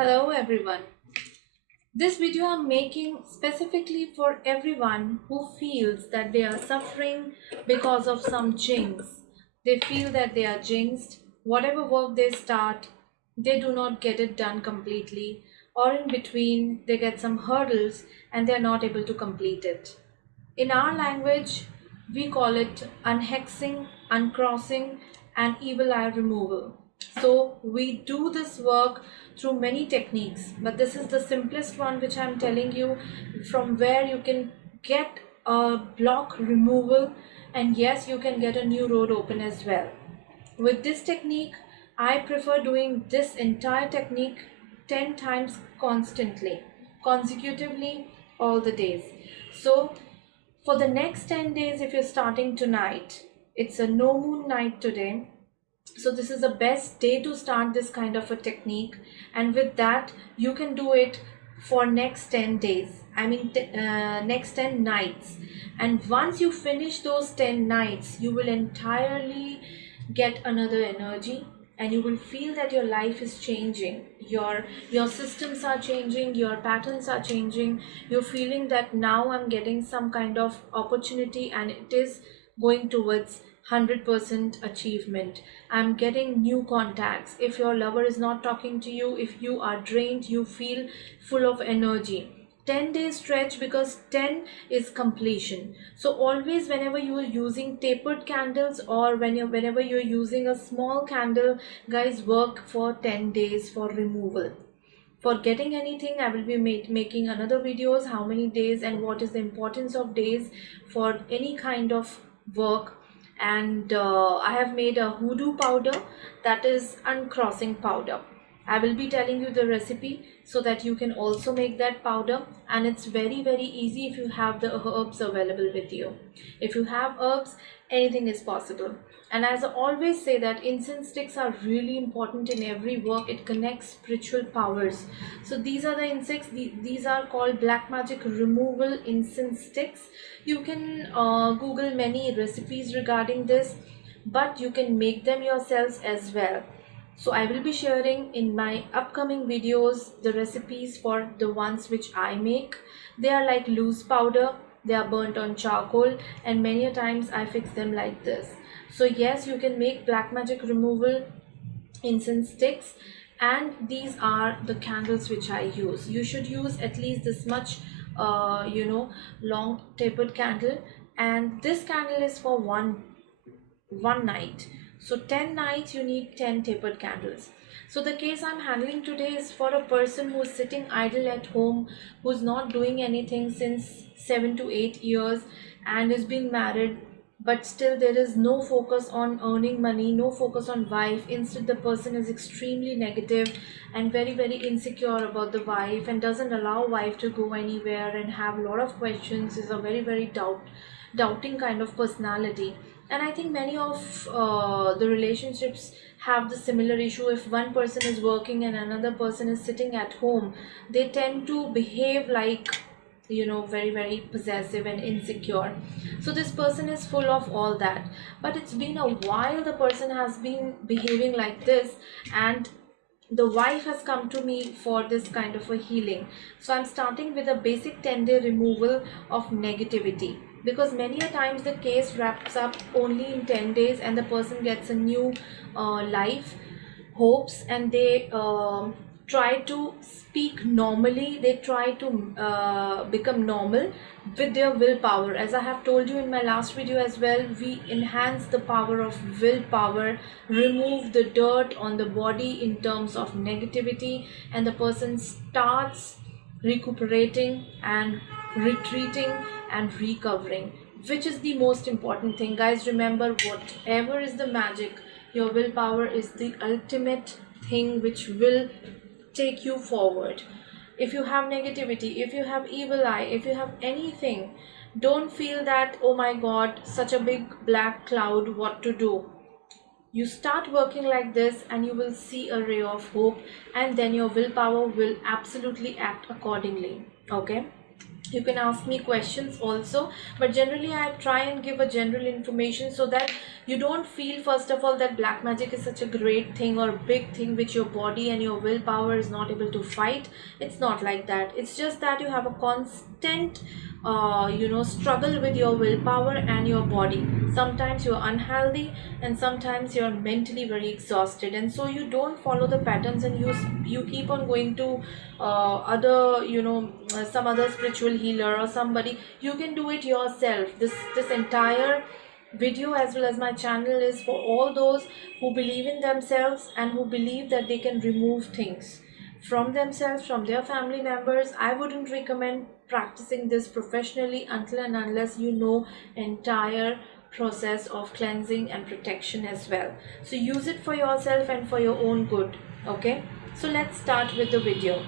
Hello everyone. This video I'm making specifically for everyone who feels that they are suffering because of some jinx. They feel that they are jinxed. Whatever work they start, they do not get it done completely, or in between they get some hurdles and they are not able to complete it. In our language, we call it unhexing, uncrossing, and evil eye removal. So we do this work through many techniques, but this is the simplest one which I'm telling you, from where you can get a block removal, and yes, you can get a new road open as well. With this technique, I prefer doing this entire technique 10 times constantly, consecutively, all the days. So for the next 10 days, if you're starting tonight, it's a no moon night today. So this is the best day to start this kind of a technique. And with that, you can do it for next 10 days. Next 10 nights. And once you finish those 10 nights, you will entirely get another energy, and you will feel that your life is changing, your systems are changing, your patterns are changing. You're feeling that now I'm getting some kind of opportunity and it is going towards 100% achievement. I'm getting new contacts. If your lover is not talking to you, if you are drained, you feel full of energy. 10 days stretch, because 10 is completion. So always whenever you are using tapered candles, or whenever you're using a small candle, guys, work for 10 days for removal. For getting anything, I will be making another videos, how many days and what is the importance of days for any kind of work. And I have made a hoodoo powder, that is uncrossing powder. I will be telling you the recipe so that you can also make that powder, and it's very easy if you have the herbs available with you. If you have herbs, anything is possible. And as I always say, that incense sticks are really important in every work. It connects spiritual powers. So these are the insects. These are called black magic removal incense sticks. You can Google many recipes regarding this, but you can make them yourselves as well. So I will be sharing in my upcoming videos the recipes for the ones which I make. They are like loose powder. They are burnt on charcoal, and many a times I fix them like this. So yes, you can make black magic removal incense sticks, and these are the candles which I use. You should use at least this much long tapered candle, and this candle is for one night. So 10 nights you need 10 tapered candles. So the case I'm handling today is for a person who's sitting idle at home, who's not doing anything since 7 to 8 years, and is being married, but still there is no focus on earning money, no focus on wife. Instead, the person is extremely negative and very insecure about the wife, and doesn't allow wife to go anywhere, and have a lot of questions. Is a very doubting kind of personality. And I think many of the relationships have the similar issue. If one person is working and another person is sitting at home, they tend to behave like, very possessive and insecure. So this person is full of all that, but it's been a while the person has been behaving like this, and the wife has come to me for this kind of a healing. So I'm starting with a basic 10-day removal of negativity, because many a times the case wraps up only in 10 days and the person gets a new life, hopes, and they try to speak normally. They try to become normal with their willpower. As I have told you in my last video as well, we enhance the power of willpower, remove the dirt on the body in terms of negativity, and the person starts recuperating and retreating and recovering, which is the most important thing. Guys, remember, whatever is the magic, your willpower is the ultimate thing which will take you forward. If you have negativity, if you have evil eye, if you have anything, don't feel that, oh my god, such a big black cloud, what to do. You start working like this and you will see a ray of hope, and then your willpower will absolutely act accordingly. Okay, you can ask me questions also, but generally I try and give a general information so that You don't feel, first of all, that black magic is such a great thing or big thing which your body and your willpower is not able to fight. It's not like that. It's just that you have a constant struggle with your willpower and your body. Sometimes you're unhealthy and sometimes you're mentally very exhausted, and so you don't follow the patterns, and you keep on going to other some other spiritual healer or somebody. You can do it yourself. This entire video as well as my channel is for all those who believe in themselves and who believe that they can remove things from themselves, from their family members. I wouldn't recommend practicing this professionally until and unless you know entire process of cleansing and protection as well. So use it for yourself and for your own good. Okay, so let's start with the video.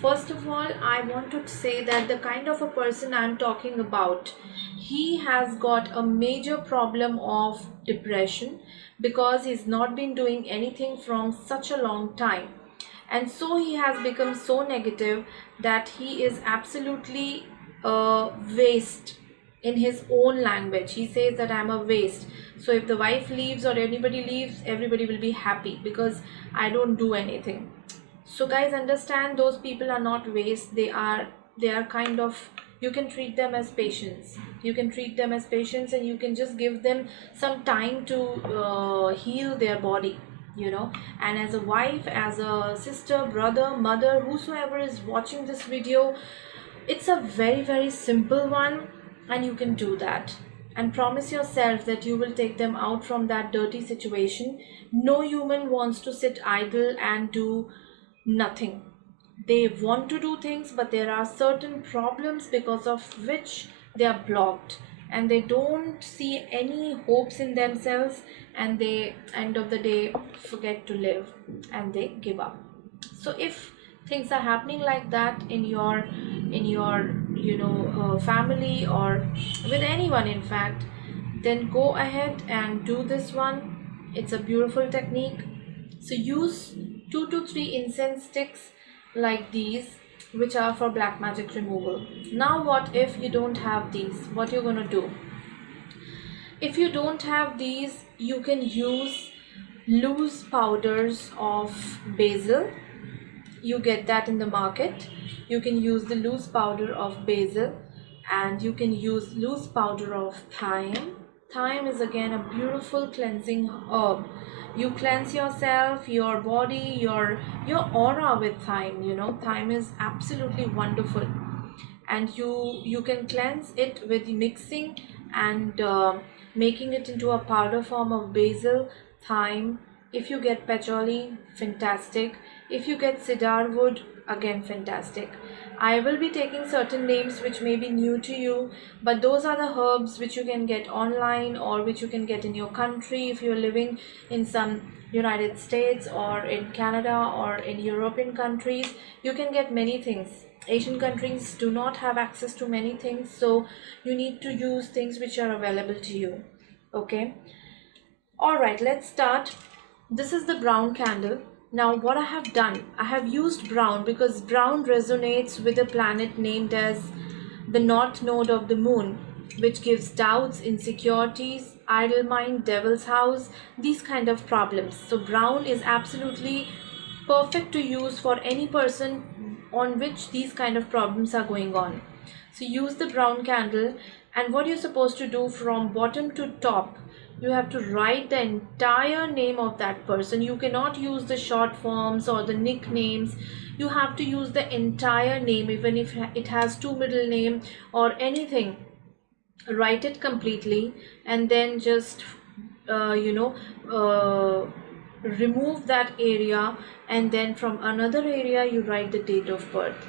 First of all, I want to say that the kind of a person I'm talking about, he has got a major problem of depression because he's not been doing anything from such a long time, and so he has become so negative that he is absolutely a waste. In his own language, he says that I'm a waste. So if the wife leaves or anybody leaves, everybody will be happy because I don't do anything. So guys, understand, those people are not waste. They are kind of, you can treat them as patients. You can treat them as patients, and you can just give them some time to heal their body, and as a wife, as a sister, brother, mother, whosoever is watching this video, it's a very, very simple one, and you can do that. And promise yourself that you will take them out from that dirty situation. No human wants to sit idle and do nothing. They want to do things, but there are certain problems because of which they are blocked, and they don't see any hopes in themselves, and they, end of the day, forget to live and they give up. So if things are happening like that in your family or with anyone, in fact, then go ahead and do this one. It's a beautiful technique. So use 2 to 3 incense sticks like these, which are for black magic removal. Now what if you don't have these? What you're gonna do? If you don't have these, you can use loose powders of basil. You get that in the market. You can use the loose powder of basil, and you can use loose powder of thyme. Thyme is again a beautiful cleansing herb. You cleanse yourself, your body, your aura with thyme. Thyme is absolutely wonderful, and you can cleanse it with mixing and making it into a powder form of basil, thyme. If you get patchouli, fantastic. If you get cedar wood, again fantastic. I will be taking certain names which may be new to you, but those are the herbs which you can get online or which you can get in your country. If you're living in some United States or in Canada or in European countries, you can get many things. Asian countries do not have access to many things, so you need to use things which are available to you. Okay, all right, let's start. This is the brown candle. Now what I have done, I have used brown because brown resonates with a planet named as the north node of the moon, which gives doubts, insecurities, idle mind, devil's house, these kind of problems. So brown is absolutely perfect to use for any person on which these kind of problems are going on. So use the brown candle, and what you're supposed to do, from bottom to top, you have to write the entire name of that person. You cannot use the short forms or the nicknames. You have to use the entire name, even if it has 2 middle name or anything. Write it completely, and then just remove that area, and then from another area you write the date of birth.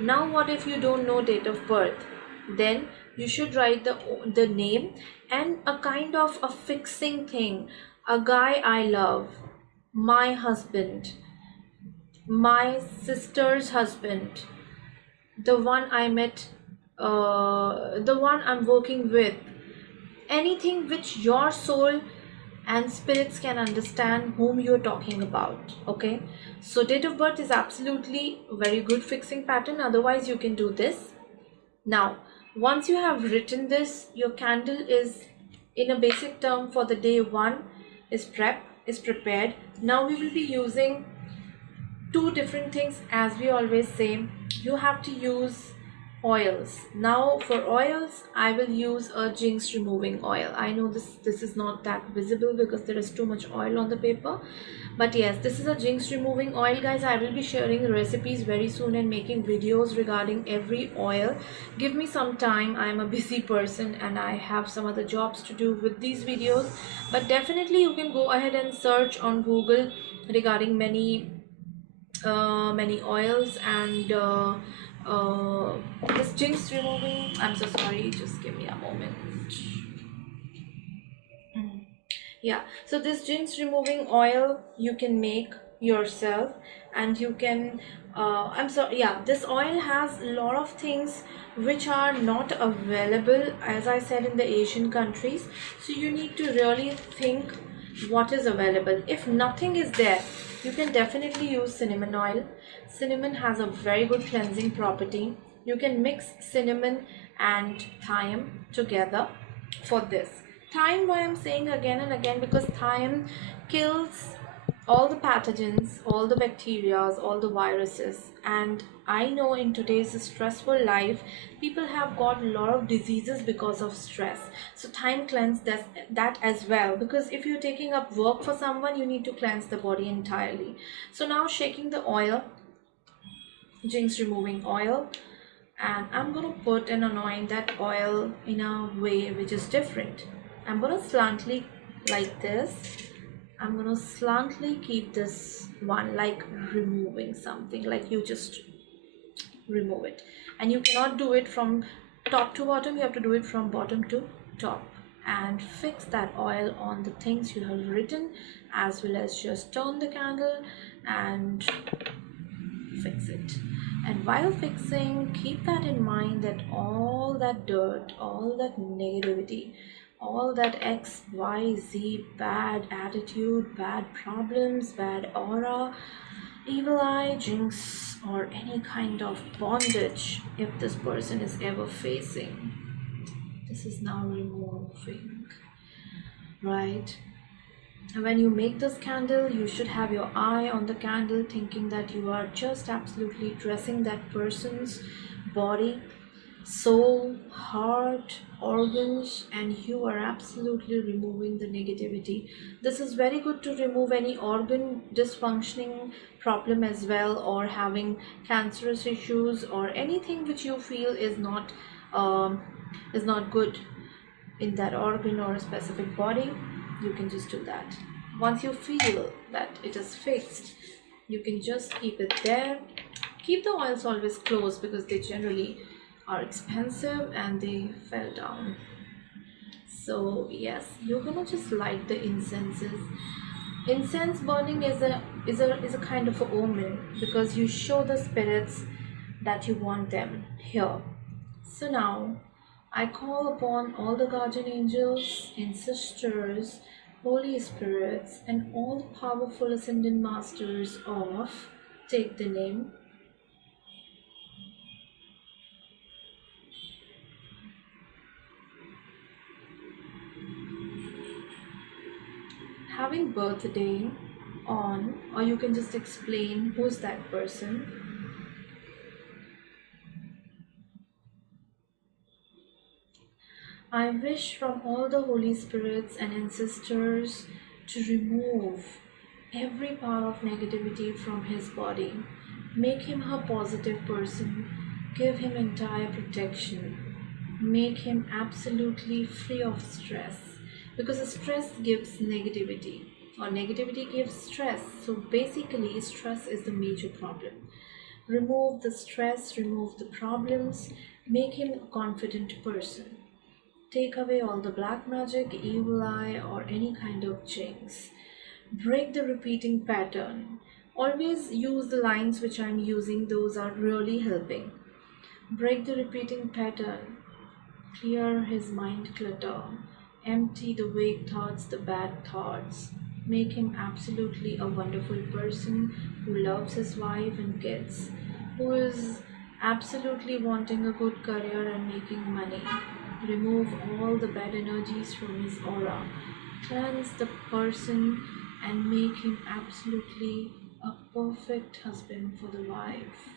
Now what if you don't know date of birth? Then you should write the name and a kind of a fixing thing. A guy I love, my husband, my sister's husband, the one I met, the one I'm working with. Anything which your soul and spirits can understand whom you're talking about. Okay, so date of birth is absolutely very good fixing pattern. Otherwise you can do this. Now once you have written this, your candle is In a basic term, for the day one is prep, is prepared. Now we will be using two different things. As we always say, you have to use oils. Now for oils, I will use a jinx removing oil. I know this is not that visible because there is too much oil on the paper, but yes, this is a jinx removing oil, guys. I will be sharing recipes very soon and making videos regarding every oil. Give me some time, I am a busy person and I have some other jobs to do with these videos, but definitely you can go ahead and search on Google regarding many oils and uh, this jinx removing, I'm so sorry, just give me a moment. Yeah, so this jinx removing oil you can make yourself, and you can I'm sorry, yeah, this oil has a lot of things which are not available, as I said, in the Asian countries. So you need to really think what is available. If nothing is there, you can definitely use cinnamon oil. Cinnamon has a very good cleansing property. You can mix cinnamon and thyme together for this. Thyme, why I'm saying again and again, because thyme kills all the pathogens, all the bacteria, all the viruses. And I know in today's stressful life, people have got a lot of diseases because of stress. So thyme cleanse that as well, because if you're taking up work for someone, you need to cleanse the body entirely. So now shaking the oil, jinx removing oil, and I'm gonna put and anoint that oil in a way which is different. I'm gonna slantly, like this, I'm gonna slantly keep this one, like removing something, like you just remove it. And you cannot do it from top to bottom, you have to do it from bottom to top, and fix that oil on the things you have written, as well as just turn the candle and fix it. And while fixing, keep that in mind that all that dirt, all that negativity, all that XYZ bad attitude, bad problems, bad aura, evil eye, jinx, or any kind of bondage, if this person is ever facing, this is now removing, right? When you make this candle, you should have your eye on the candle, thinking that you are just absolutely dressing that person's body, soul, heart, organs, and you are absolutely removing the negativity. This is very good to remove any organ dysfunctioning problem as well, or having cancerous issues, or anything which you feel um, is not good in that organ or a specific body. You can just do that. Once you feel that it is fixed, you can just keep it there. Keep the oils always close, because they generally are expensive and they fell down. So yes, you're gonna just light the incenses. Incense burning is a kind of a omen, because you show the spirits that you want them here. So now I call upon all the guardian angels, ancestors, holy spirits, and all the powerful ascended masters of, take the name, having birthday on, or you can just explain who's that person. I wish from all the holy spirits and ancestors to remove every part of negativity from his body. Make him a positive person. Give him entire protection. Make him absolutely free of stress. Because stress gives negativity, or negativity gives stress. So basically, stress is the major problem. Remove the stress, remove the problems, make him a confident person. Take away all the black magic, evil eye, or any kind of jinx. Break the repeating pattern. Always use the lines which I'm using, those are really helping. Break the repeating pattern. Clear his mind clutter. Empty the vague thoughts, the bad thoughts. Make him absolutely a wonderful person who loves his wife and kids, who is absolutely wanting a good career and making money. remove all the bad energies from his aura, cleanse the person, and make him absolutely a perfect husband for the wife.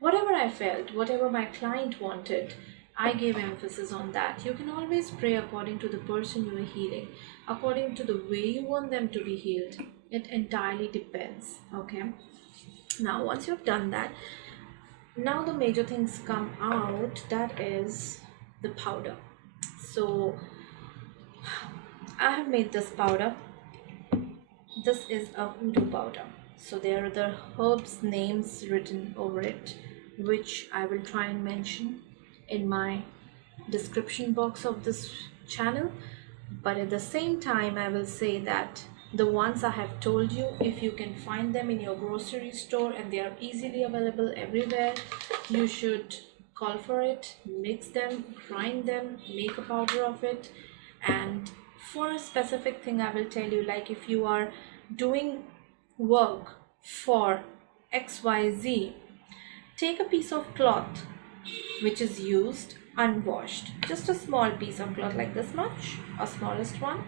Whatever I felt, whatever my client wanted, I gave emphasis on that. You can always pray according to the person you are healing, according to the way you want them to be healed. It entirely depends. Okay. Now, once you've done that, now the major things come out, that is the powder. So, I have made this powder. This is a hoodoo powder. So there are the herbs names written over it, which I will try and mention in my description box of this channel. But at the same time, I will say that the ones I have told you, if you can find them in your grocery store and they are easily available everywhere, you should call for it, mix them, grind them, make a powder of it. And for a specific thing, I will tell you, like if you are doing work for XYZ, take a piece of cloth which is used unwashed, just a small piece of cloth like this much, a smallest one,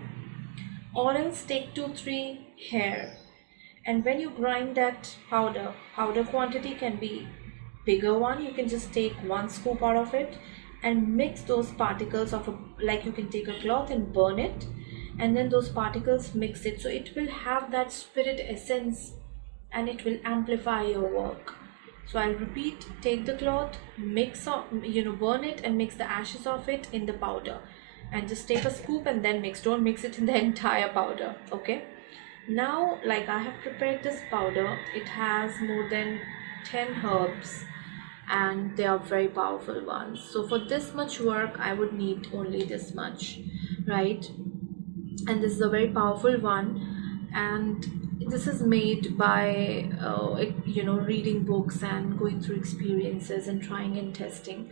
or else take 2-3 hair. And when you grind that powder quantity can be bigger one, you can just take 1 scoop out of it and mix those particles of like you can take a cloth and burn it, and then those particles mix it, so it will have that spirit essence and it will amplify your work. So I'll repeat, take the cloth, mix up, burn it and mix the ashes of it in the powder, and just take a scoop and then mix. Don't mix it in the entire powder. Okay. Now, like I have prepared this powder, it has more than 10 herbs and they are very powerful ones. So for this much work, I would need only this much, right? And this is a very powerful one, and this is made by reading books and going through experiences and trying and testing.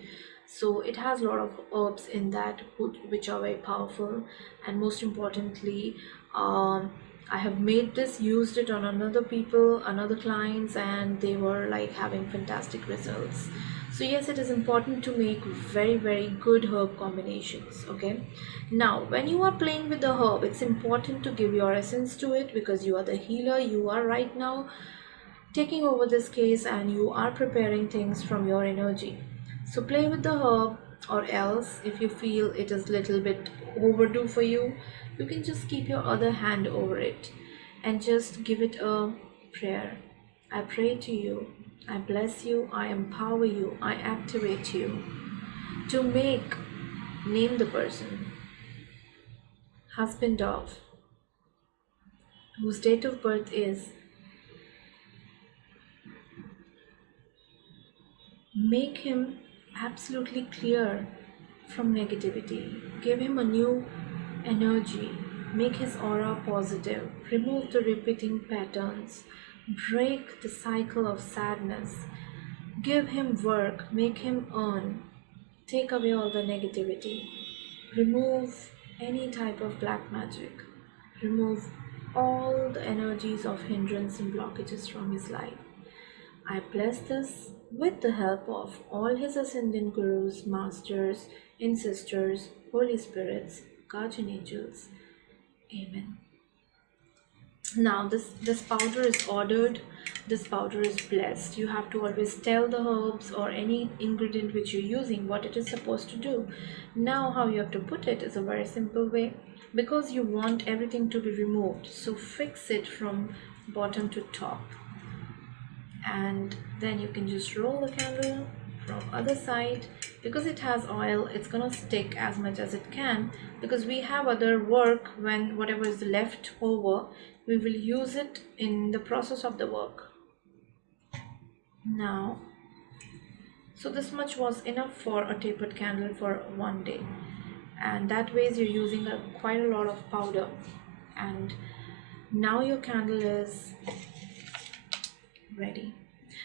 So it has a lot of herbs in that which are very powerful, and most importantly, I have made this, used it on another clients, and they were like having fantastic results. So yes, it is important to make very, very good herb combinations. Okay. Now, when you are playing with the herb, it's important to give your essence to it, because you are the healer. You are right now taking over this case and you are preparing things from your energy. So play with the herb, or else if you feel it is little bit overdue for you, you can just keep your other hand over it and just give it a prayer. I pray to you, I bless you, I empower you, I activate you to name the person, husband of, whose date of birth is, make him absolutely clear from negativity, give him a new energy, make his aura positive, remove the repeating patterns, break the cycle of sadness, give him work, make him earn, take away all the negativity, remove any type of black magic, remove all the energies of hindrance and blockages from his life. I bless this with the help of all his ascendant gurus, masters, ancestors, holy spirits, guardian angels. Amen. Now this powder is ordered, this powder is blessed. You have to always tell the herbs or any ingredient which you're using what it is supposed to do. Now how you have to put it is a very simple way, because you want everything to be removed, so fix it from bottom to top, and then you can just roll the candle from other side. Because it has oil, it's gonna stick as much as it can, because we have other work. When whatever is left over, we will use it in the process of the work. Now, so this much was enough for a tapered candle for one day, and that ways you're using quite a lot of powder. And now your candle is ready.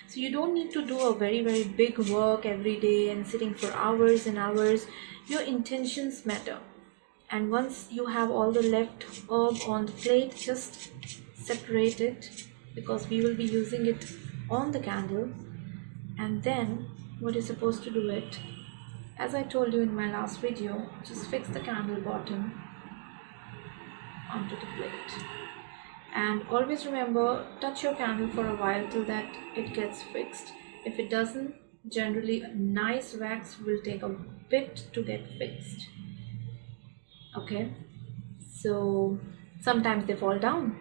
So you don't need to do a very, very big work every day and sitting for hours and hours. Your intentions matter. And once you have all the left herb on the plate, just separate it, because we will be using it on the candle. And then what you're supposed to do it as I told you in my last video, just fix the candle bottom onto the plate. And always remember, touch your candle for a while till that it gets fixed. If it doesn't, generally a nice wax will take a bit to get fixed. Okay, so sometimes they fall down.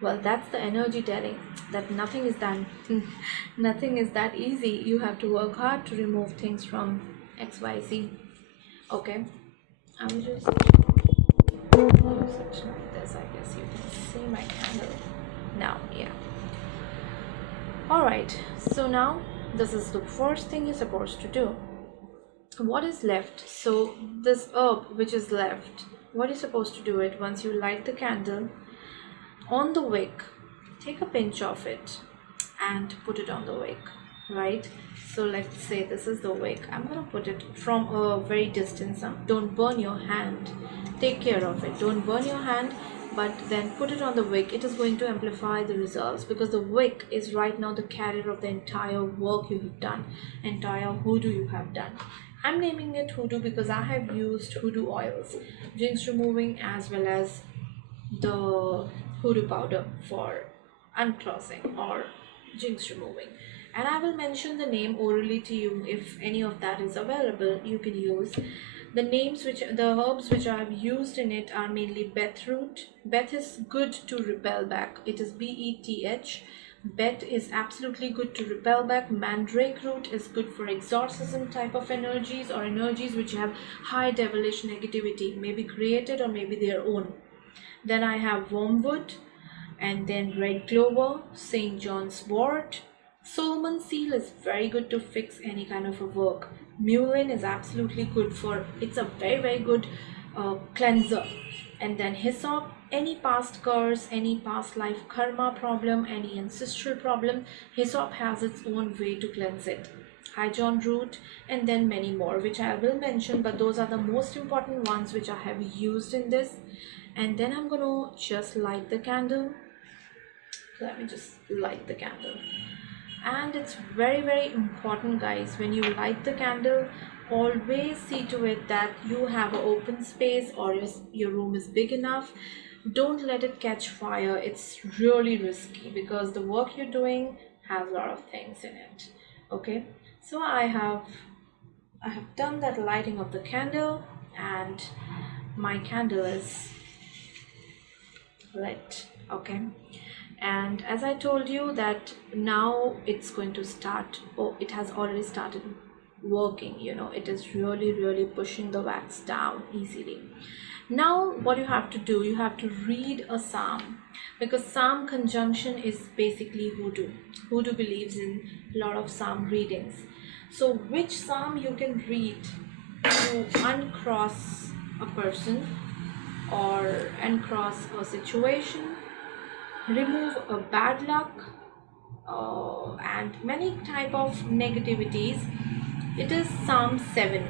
Well, that's the energy telling that nothing is that nothing is that easy. You have to work hard to remove things from XYZ. Okay, I will just use it like this. I guess you can see my candle now. Yeah. Alright, so now this is the first thing you're supposed to do. What is left? So this herb which is left, what you're supposed to do it once you light the candle on the wick, take a pinch of it and put it on the wick, right? So let's say this is the wick. I'm gonna put it from a very distance. Don't burn your hand. Take care of it. Don't burn your hand, but then put it on the wick. It is going to amplify the results, because the wick is right now the carrier of the entire work you have done, entire hoodoo you have done. I'm naming it hoodoo because I have used hoodoo oils, jinx removing, as well as the hoodoo powder for uncrossing or jinx removing. And I will mention the name orally to you. If any of that is available, you can use the names. Which the herbs which I have used in it are mainly beetroot. Beth is good to repel back. It is BETH. Bet is absolutely good to repel back. Mandrake root is good for exorcism type of energies, or energies which have high devilish negativity, maybe created or maybe their own. Then I have wormwood, and then red clover, St. John's wort. Solomon seal is very good to fix any kind of a work. Mullein is absolutely good for, it's a very good cleanser. And then hyssop, any past curse, any past life karma problem, any ancestral problem, hyssop has its own way to cleanse it. High John root, and then many more which I will mention, but those are the most important ones which I have used in this. And then I'm gonna just light the candle. Let me just light the candle. And it's very important, guys, when you light the candle, always see to it that you have an open space, or your room is big enough. Don't let it catch fire. It's really risky, because the work you're doing has a lot of things in it. Okay, so I have done that lighting of the candle, and my candle is lit. Okay, and as I told you that now it's going to start, it has already started working, it is really pushing the wax down easily. Now what you have to do, you have to read a psalm, because psalm conjunction is basically hoodoo believes in a lot of psalm readings. So which psalm you can read to uncross a person or uncross a situation, remove a bad luck, and many type of negativities, it is Psalm 7.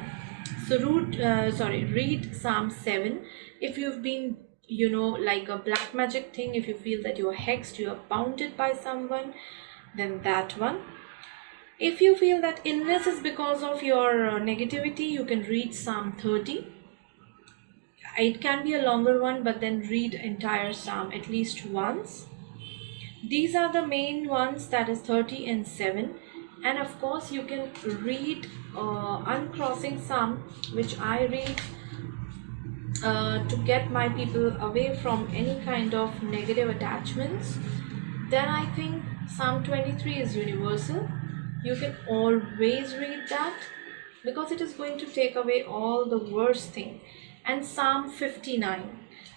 So read Psalm 7 if you've been, like a black magic thing. If you feel that you are hexed, you are bounded by someone, then that one. If you feel that illness is because of your negativity, you can read Psalm 30. It can be a longer one, but then read entire psalm at least once. These are the main ones, that is 30 and 7. And of course you can read uncrossing psalm, which I read to get my people away from any kind of negative attachments. Then I think Psalm 23 is universal. You can always read that, because it is going to take away all the worst thing. And Psalm 59,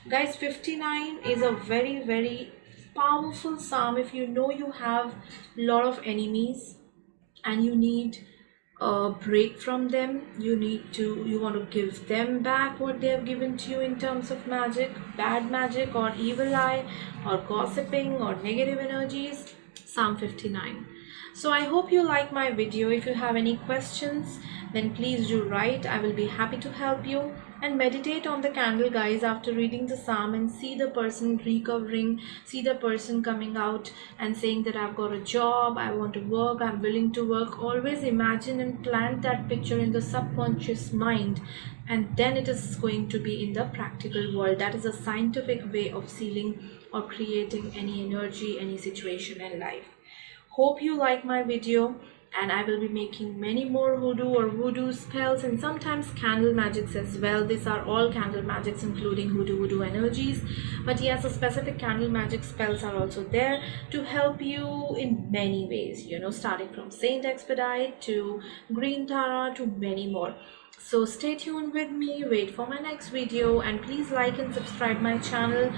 guys, 59 is a very powerful psalm. If you know you have a lot of enemies and you need a break from them, you want to give them back what they have given to you in terms of magic, bad magic or evil eye or gossiping or negative energies, Psalm 59. So I hope you like my video. If you have any questions, then please do write. I will be happy to help you. and meditate on the candle, guys, after reading the psalm, and see the person recovering, see the person coming out and saying that I've got a job, I want to work, I'm willing to work. Always imagine and plant that picture in the subconscious mind, and then it is going to be in the practical world. That is a scientific way of sealing or creating any energy, any situation in life. Hope you like my video, and I will be making many more hoodoo or voodoo spells and sometimes candle magics as well. These are all candle magics including voodoo energies. But yes, the specific candle magic spells are also there to help you in many ways, starting from Saint Expedite to Green Tara to many more. So stay tuned with me, wait for my next video, and please like and subscribe my channel.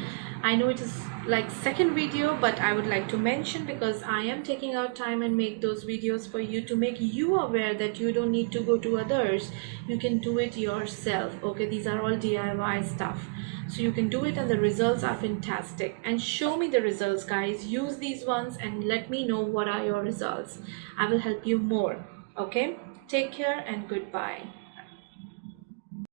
I know it is like second video, but I would like to mention because I am taking out time and make those videos for you to make you aware that you don't need to go to others, you can do it yourself. Okay, these are all DIY stuff, so you can do it and the results are fantastic. And show me the results, guys. Use these ones and let me know what are your results. I will help you more. Okay, take care and goodbye.